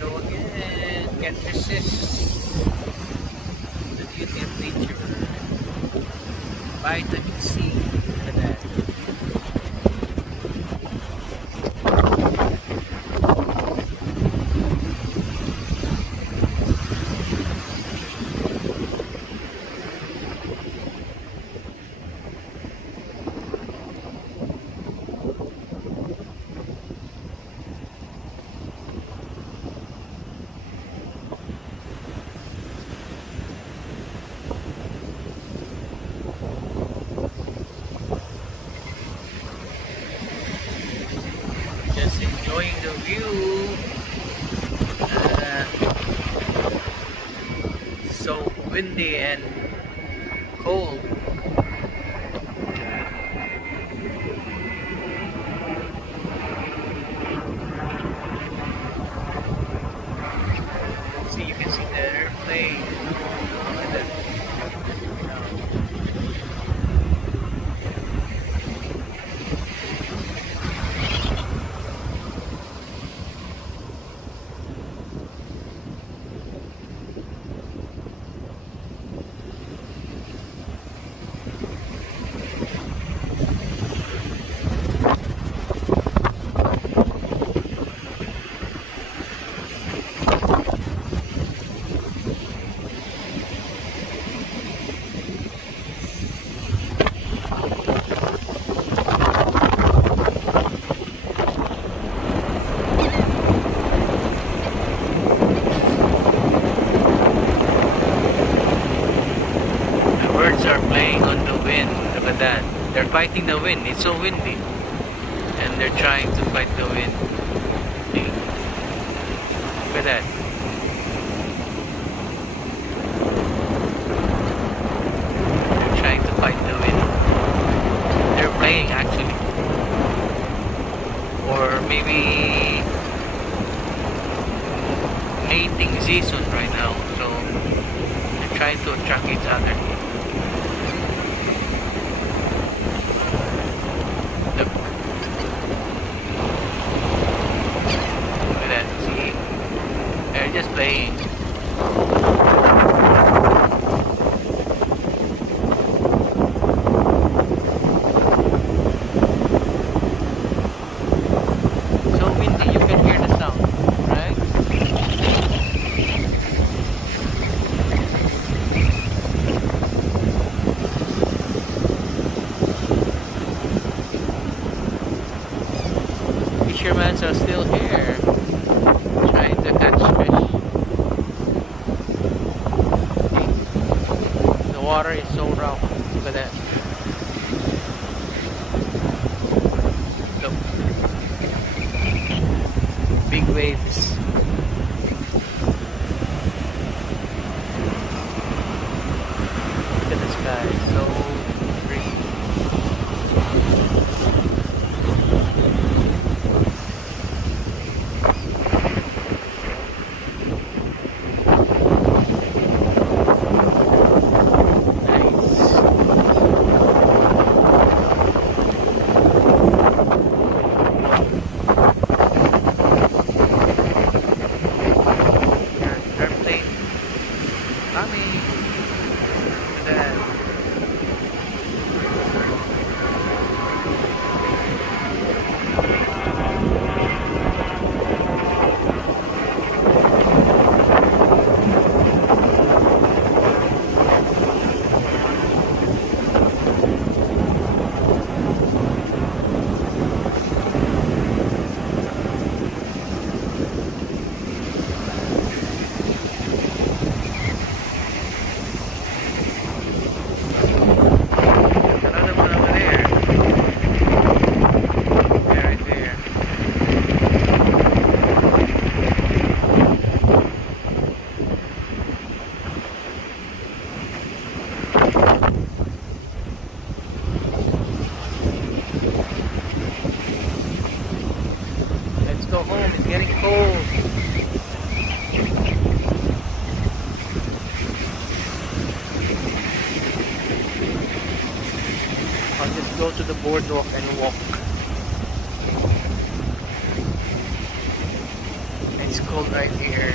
Go again. Can't resist the beauty of nature. Vitamin C. Look at that. Just enjoying the view. So windy and cold. See, you can see the airplane. Look at that. Birds are playing on the wind. Look at that. They're fighting the wind. It's so windy. And they're trying to fight the wind. See? Look at that. They're trying to fight the wind. They're playing actually. Or maybe mating season right now. So they're trying to attract each other. Look. Look at that, see? They're just playing. So windy, you can hear the sound, right? Fishermen are still here, trying to catch fish. See? The water is so rough. Look at that. Look. Big waves. Look at the sky. So green. Airplane coming. Look at that. Another one over there. Yeah, right there. Let's go home. It's getting cold. I'll just go to the boardwalk and walk. It's It's cold right here.